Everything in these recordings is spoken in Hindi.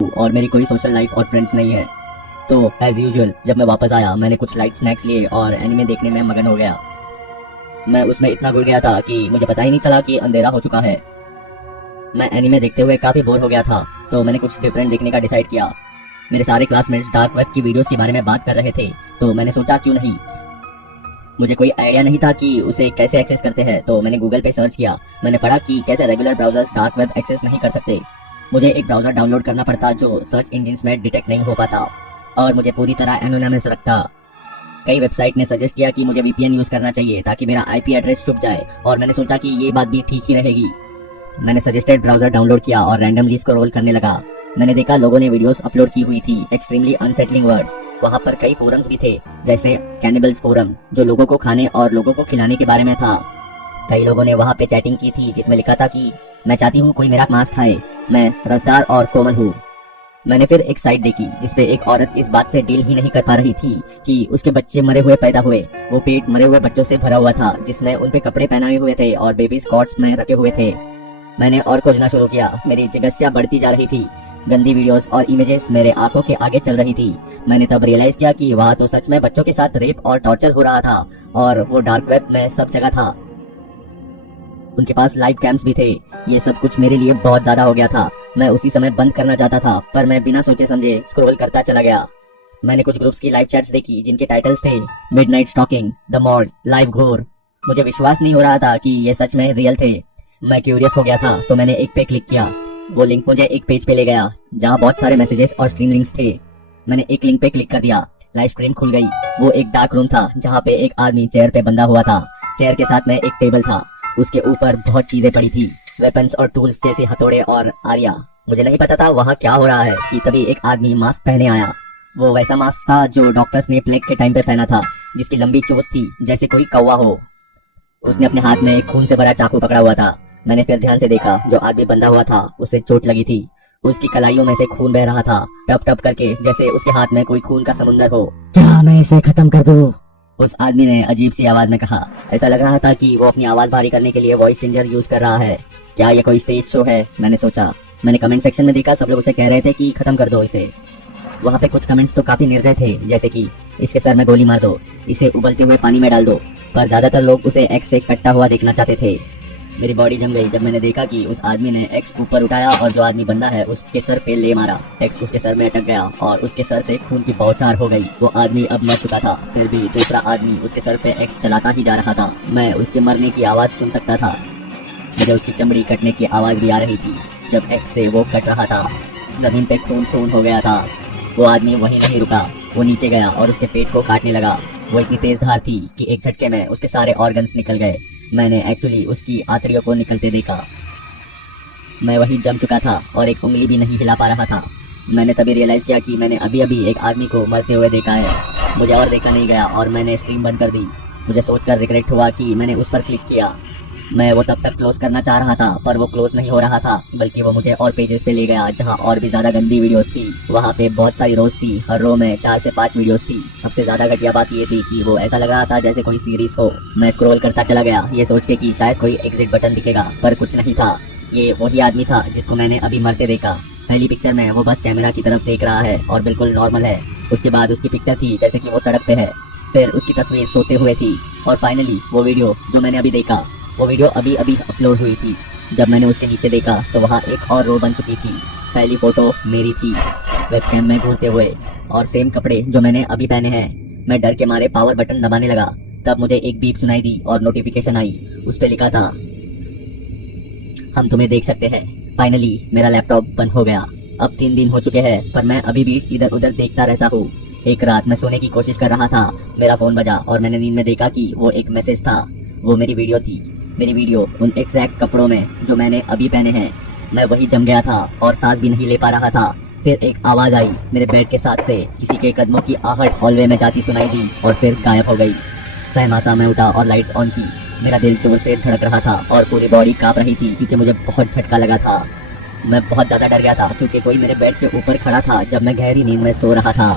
और मेरी कोई सोशल लाइफ और फ्रेंड्स नहीं है। तो एज यूजुअल जब मैं वापस आया मैंने कुछ लाइट स्नैक्स लिए और एनिमे देखने में मगन हो गया। मैं उसमें इतना घुल गया था कि मुझे पता ही नहीं चला कि अंधेरा हो चुका है। मैं एनिमे देखते हुए काफी बोर हो गया था, तो मैंने कुछ डिफरेंट देखने का डिसाइड किया। मेरे सारे क्लासमेट्स डार्क वेब की वीडियोस के बारे में बात कर रहे थे, तो मैंने सोचा क्यों नहीं। मुझे कोई आइडिया नहीं था कि उसे कैसे एक्सेस करते हैं, तो मैंने गूगल पे सर्च किया। मैंने पढ़ा कि कैसे regular browsers dark web access नहीं कर सकते। मुझे एक ब्राउजर डाउनलोड करना पड़ता जो सर्च इंजिन्स में डिटेक्ट नहीं हो पाता और मुझे पूरी तरह एनोनिमस रखता। कई वेबसाइट ने सजेस्ट किया कि मुझे वीपीएन यूज करना चाहिए ताकि मेरा आईपी एड्रेस छुप जाए, और मैंने सोचा कि ये बात भी ठीक ही रहेगी। मैंने सजेस्टेड ब्राउजर डाउनलोड किया और रैंडमली स्क्रॉल करने लगा। मैंने देखा लोगों ने वीडियोस अपलोड की हुई थी, एक्सट्रीमली अनसेटलिंग वर्ड्स। वहाँ पर कई फोरम्स भी थे, जैसे कैनिबल्स फोरम, जो लोगों को खाने और लोगों को खिलाने के बारे में था। कई लोगों ने वहाँ पे चैटिंग की थी जिसमें लिखा था कि मैं चाहती हूँ कोई मेरा मांस खाए, मैं रसदार और कोमल हूँ। मैंने फिर एक साइट देखी जिसपे एक औरत इस बात से डील ही नहीं कर पा रही थी कि उसके बच्चे मरे हुए पैदा हुए। वो पेट मरे हुए बच्चों से भरा हुआ था जिसमें उन पे कपड़े पहनाए हुए थे और बेबीज कॉट्स में रखे हुए थे। मैंने और खोजना शुरू किया। मेरी जिज्ञासा बढ़ती जा रही थी। गंदी वीडियोस और इमेजेस मेरे आंखों के आगे चल रही थी। मैंने तब रियलाइज किया कि वहाँ तो सच में बच्चों के साथ रेप और टॉर्चर हो रहा था, और वो डार्क वेब में सब जगह था। उनके पास लाइव कैम्स भी थे। ये सब कुछ मेरे लिए बहुत ज्यादा हो गया था। मैं उसी समय बंद करना चाहता था, पर मैं बिना सोचे समझे स्क्रॉल करता चला गया। मैंने कुछ ग्रुप्स की लाइव चैट्स देखी जिनके टाइटल्स थे midnight stalking, the mod, live gore. मुझे विश्वास नहीं हो रहा था कि ये सच में रियल थे। मैं क्यूरियस हो गया था, तो मैंने एक पे क्लिक किया। वो लिंक मुझे एक पेज पे ले गया जहाँ बहुत सारे मैसेजेस और स्ट्रीम लिंक्स थे। मैंने एक लिंक पे क्लिक कर दिया। लाइव स्ट्रीम खुल गई। वो एक डार्क रूम था जहाँ पे एक आदमी चेयर पे बंधा हुआ था। चेयर के साथ में एक टेबल था, उसके ऊपर बहुत चीजें पड़ी थी, वेपन्स और टूल्स जैसे हथौड़े और आरिया। मुझे नहीं पता था वहाँ क्या हो रहा है कि तभी एक आदमी मास्क पहने आया। वो वैसा मास्क था जो डॉक्टर्स ने प्लेग के टाइम पे पहना था, जिसकी लंबी चोंच थी जैसे कोई कौवा हो। उसने अपने हाथ में एक खून से भरा चाकू पकड़ा हुआ था। मैंने फिर ध्यान से देखा, जो आदमी बंधा हुआ था उसे चोट लगी थी। उसकी कलाइयों में से खून बह रहा था, टप टप करके, जैसे उसके हाथ में कोई खून का समुंदर हो। क्या मैं इसे खत्म कर दूं? उस आदमी ने अजीब सी आवाज में कहा। ऐसा लग रहा था कि वो अपनी आवाज भारी करने के लिए वॉइस चेंजर यूज कर रहा है। क्या ये कोई स्टेज शो है? मैंने सोचा। मैंने कमेंट सेक्शन में देखा, सब लोग उसे कह रहे थे कि खत्म कर दो इसे। वहाँ पे कुछ कमेंट्स तो काफी निर्दय थे, जैसे कि इसके सर में गोली मार दो, इसे उबलते हुए पानी में डाल दो। पर ज्यादातर लोग उसे एक्स से कटता हुआ देखना चाहते थे। मेरी बॉडी जम गई जब मैंने देखा कि उस आदमी ने एक्स ऊपर उठाया और जो आदमी बंदा है उसके सर पे ले मारा। एक्स उसके सर में अटक गया और उसके सर से खून की बौछार हो गई। वो आदमी अब मर चुका था, फिर भी दूसरा आदमी उसके सर पे एक्स चलाता ही जा रहा था। मैं उसके मरने की आवाज सुन सकता था। मुझे उसकी चमड़ी कटने की आवाज भी आ रही थी जब एक्स से वो कट रहा था। जमीन पे खून खून हो गया था। वो आदमी वहीं नहीं रुका, वो नीचे गया और उसके पेट को काटने लगा। वो इतनी तेज धार थी कि एक झटके में उसके सारे ऑर्गन्स निकल गए। मैंने एक्चुअली उसकी आंतड़ियों को निकलते देखा। मैं वहीं जम चुका था और एक उंगली भी नहीं हिला पा रहा था। मैंने तभी रियलाइज किया कि मैंने अभी अभी एक आदमी को मरते हुए देखा है। मुझे और देखा नहीं गया और मैंने स्ट्रीम बंद कर दी। मुझे सोचकर रिग्रेट हुआ कि मैंने उस पर क्लिक किया। मैं वो तब तक क्लोज करना चाह रहा था, पर वो क्लोज नहीं हो रहा था, बल्कि वो मुझे और पेजेस पे ले गया जहाँ और भी ज्यादा गंदी वीडियोस थी। वहाँ पे बहुत सारी रोज थी, हर रो में 4 से 5 वीडियोस थी। सबसे ज्यादा घटिया बात ये थी कि वो ऐसा लग रहा था जैसे कोई सीरीज हो। मैं स्क्रॉल करता चला गया, ये सोच के कि शायद कोई एग्जिट बटन दिखेगा, पर कुछ नहीं था। ये वही आदमी था जिसको मैंने अभी मरते देखा। पहली पिक्चर में वो बस कैमरा की तरफ देख रहा है और बिल्कुल नॉर्मल है। उसके बाद उसकी पिक्चर थी जैसे कि वो सड़क पे है, फिर उसकी तस्वीर सोते हुए थी, और फाइनली वो वीडियो जो मैंने अभी देखा, वो वीडियो अभी अभी अपलोड हुई थी। जब मैंने उसके नीचे देखा तो वहाँ एक और रो बन चुकी थी। पहली फोटो मेरी थी, वेबकैम में घूरते हुए, और सेम कपड़े जो मैंने अभी पहने हैं। मैं डर के मारे पावर बटन दबाने लगा, तब मुझे एक बीप सुनाई दी और नोटिफिकेशन आई। उस पे लिखा था, हम तुम्हें देख सकते हैं। फाइनली मेरा लैपटॉप बंद हो गया। अब 3 दिन हो चुके हैं, पर मैं अभी भी इधर उधर देखता रहता हूँ। एक रात मैं सोने की कोशिश कर रहा था, मेरा फोन बजा और मैंने नींद में देखा कि वो एक मैसेज था। वो मेरी वीडियो थी, मेरी वीडियो उन एग्जैक्ट कपड़ों में जो मैंने अभी पहने हैं। मैं वही जम गया था और सांस भी नहीं ले पा रहा था। फिर एक आवाज आई मेरे बेड के साथ से, किसी के कदमों की आहट हॉलवे में जाती सुनाई दी और फिर गायब हो गई। सहमासा मैं उठा और लाइट्स ऑन की। मेरा दिल जोर से धड़क रहा था और पूरी बॉडी कांप रही थी क्योंकि मुझे बहुत झटका लगा था। मैं बहुत ज्यादा डर गया था क्योंकि कोई मेरे बेड के ऊपर खड़ा था जब मैं गहरी नींद में सो रहा था।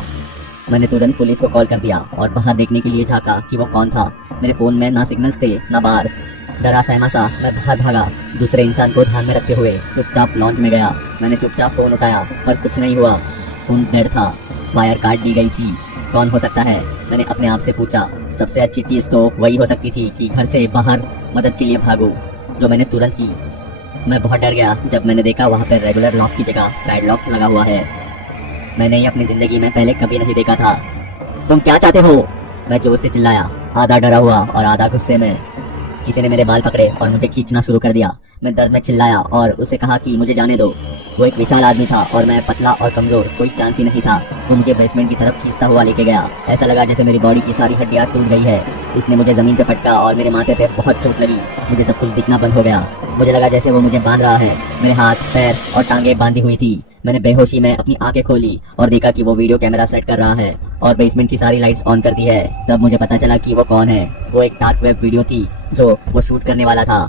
मैंने तुरंत पुलिस को कॉल कर दिया और बाहर देखने के लिए झांका कि वो कौन था। मेरे फोन में ना सिग्नल्स थे ना बार्स। डरा सहमा सा मैं बाहर भागा, दूसरे इंसान को ध्यान में रखते हुए चुपचाप लॉन्च में गया। मैंने चुपचाप फोन उठाया पर कुछ नहीं हुआ, फोन डेड था, वायर काट दी गई थी। कौन हो सकता है, मैंने अपने आप से पूछा। सबसे अच्छी चीज तो वही हो सकती थी कि घर से बाहर मदद के लिए भागूं, जो मैंने तुरंत की। मैं बहुत डर गया जब मैंने देखा वहाँ पर रेगुलर लॉक की जगह पैडलॉक लगा हुआ है। मैंने ये अपनी जिंदगी में पहले कभी नहीं देखा था। तुम क्या चाहते हो, मैं जोर से चिल्लाया, आधा डरा हुआ और आधा गुस्से में। किसी ने मेरे बाल पकड़े और मुझे खींचना शुरू कर दिया। मैं दर्द में चिल्लाया और उसे कहा कि मुझे जाने दो। वो एक विशाल आदमी था और मैं पतला और कमजोर, कोई चांस ही नहीं था। वो मुझे बेसमेंट की तरफ खींचता हुआ लेके गया। ऐसा लगा जैसे मेरी बॉडी की सारी हड्डियां टूट गई है। उसने मुझे जमीन पे पटका और मेरे माथे पे बहुत चोट लगी। मुझे सब कुछ दिखना बंद हो गया। मुझे लगा जैसे वो मुझे बांध रहा है। मेरे हाथ, पैर और टांगे बांधी हुई थी। मैंने बेहोशी में अपनी आंखें खोली और देखा कि वो वीडियो कैमरा सेट कर रहा है और बेसमेंट की सारी लाइट्स ऑन कर दी है। तब मुझे पता चला कि वो कौन है। वो एक डार्क वेब वीडियो थी जो वो शूट करने वाला था।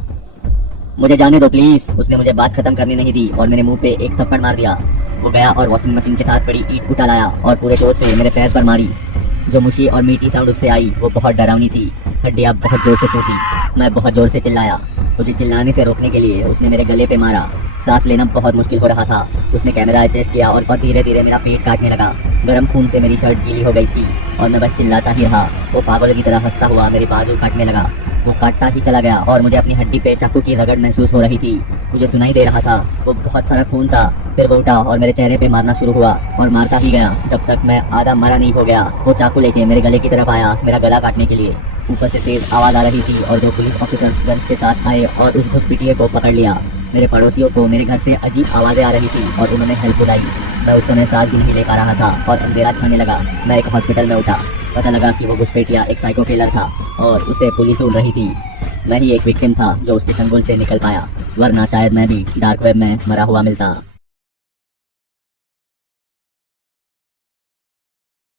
मुझे जाने दो प्लीज, उसने मुझे बात खत्म करनी नहीं दी और मेरे मुंह पे एक थप्पड़ मार दिया। वो गया और वॉशिंग मशीन के साथ बड़ी ईंट उठा लाया और पूरे जोर से मेरे पैर पर मारी। जो मुशी और मीठी साउंड उससे आई वो बहुत डरावनी थी। हड्डियां बहुत जोर से टूटी। मैं बहुत जोर से चिल्लाया। मुझे चिल्लाने से रोकने के लिए उसने मेरे गले पे मारा। सांस लेना बहुत मुश्किल हो रहा था। उसने कैमरा एडजस्ट किया और धीरे धीरे मेरा पेट काटने लगा। गर्म खून से मेरी शर्ट गीली हो गई थी और मैं बस चिल्लाता ही रहा। वो पागल की तरह हंसता हुआ मेरे बाजू काटने लगा। वो काटता ही चला गया और मुझे अपनी हड्डी पे चाकू की रगड़ महसूस हो रही थी। मुझे सुनाई दे रहा था वो बहुत सारा खून था। फिर वो उठा और मेरे चेहरे पे मारना शुरू हुआ और मारता ही गया जब तक मैं आधा मरा नहीं हो गया। वो चाकू लेके मेरे गले की तरफ आया, मेरा गला काटने के लिए। ऊपर से तेज आवाज आ रही थी और दो पुलिस ऑफिसर्स गन्स के साथ आए और उस घुसपैठिए को पकड़ लिया। मेरे पड़ोसियों को मेरे घर से अजीब आवाजें आ रही थी और उन्होंने हेल्प बुलाई। मैं उस समय सांस भी नहीं ले पा रहा था और अंधेरा छाने लगा। मैं एक हॉस्पिटल में उठा। पता लगा कि वो घुसपैठिया एक साइको किलर था और उसे पुलिस ढूंढ रही थी। मैं ही एक विक्टिम था जो उसके चंगुल से निकल पाया, वरना शायद मैं भी डार्क वेब में मरा हुआ मिलता।